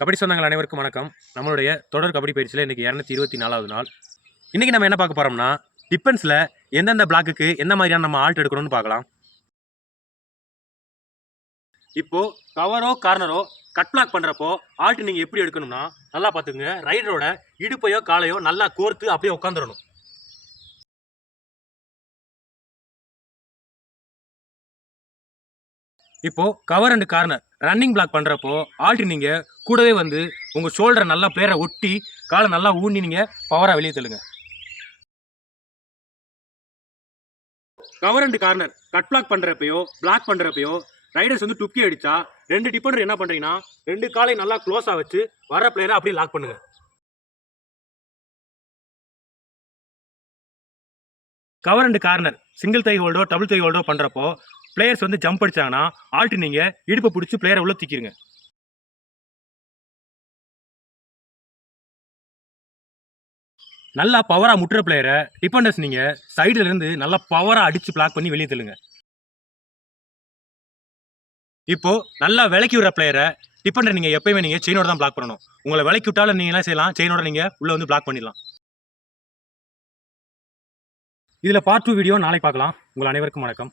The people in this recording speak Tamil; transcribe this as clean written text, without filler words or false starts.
கபடி சொந்தங்கள் அனைவருக்கும் வணக்கம். நம்மளுடைய தொடர் கபடி பயிற்சியில் இன்றைக்கி 224வது நாள். இன்றைக்கி நம்ம என்ன பார்க்க போகிறோம்னா, டிஃபென்ஸில் எந்தெந்த பிளாக்குக்கு எந்த மாதிரியான நம்ம ஆல்ட் எடுக்கணும்னு பார்க்கலாம். இப்போது கவரோ கார்னரோ கட் பிளாக் பண்ணுறப்போ ஆல்ட் நீங்கள் எப்படி எடுக்கணும்னா, நல்லா பார்த்துக்குங்க. ரைடரோட இடுப்பையோ காலையோ நல்லா கோர்த்து அப்படியே உட்காந்துடணும். இப்போது cover and corner running block பண்ணுறப்போ ஆல்ட் நீங்கள் கூடவே வந்து உங்கள் ஷோல்டரை நல்லா பிளேயரை ஒட்டி காலை நல்லா ஊனி நீங்கள் பவராக வெளியே தள்ளுங்க. Cover and corner cut block பண்ணுறப்பையோ பிளாக் பண்ணுறப்பையோ ரைடர்ஸ் வந்து டுக்கி அடித்தா ரெண்டு டிஃபெண்டர் என்ன பண்ணுறீங்கன்னா, ரெண்டு காலை நல்லா க்ளோஸாக வச்சு வர பிளேயரை அப்படியே லாக் பண்ணுங்கள். Cover and corner single thigh hold double thigh hold பண்ணுறப்போ பிளேயர்ஸ் வந்து ஜம்ப் அடிச்சாங்கன்னா ஆல்ட் நீங்கள் இடுப்பை பிடிச்சி பிளேயரை உள்ள தூக்கிடுங்க. நல்லா பவராக முட்டுற பிளேயரை டிஃபெண்டர்ஸ் நீங்கள் சைடில் இருந்து நல்லா பவராக அடித்து பிளாக் பண்ணி வெளியே தள்ளுங்க. இப்போது நல்லா விலக்கி விடுற பிளேயரை டிஃபெண்டர் நீங்கள் எப்பயுமே நீங்கள் செயினோட தான் பிளாக் பண்ணணும். உங்களை விலக்கி விட்டாலும் நீங்கள் என்ன செய்யலாம், செயினோட நீங்கள் உள்ளே வந்து பிளாக் பண்ணிடலாம். இதில் பார்ட் 2 வீடியோ நாளைக்கு பார்க்கலாம். உங்கள் அனைவருக்கும் வணக்கம்.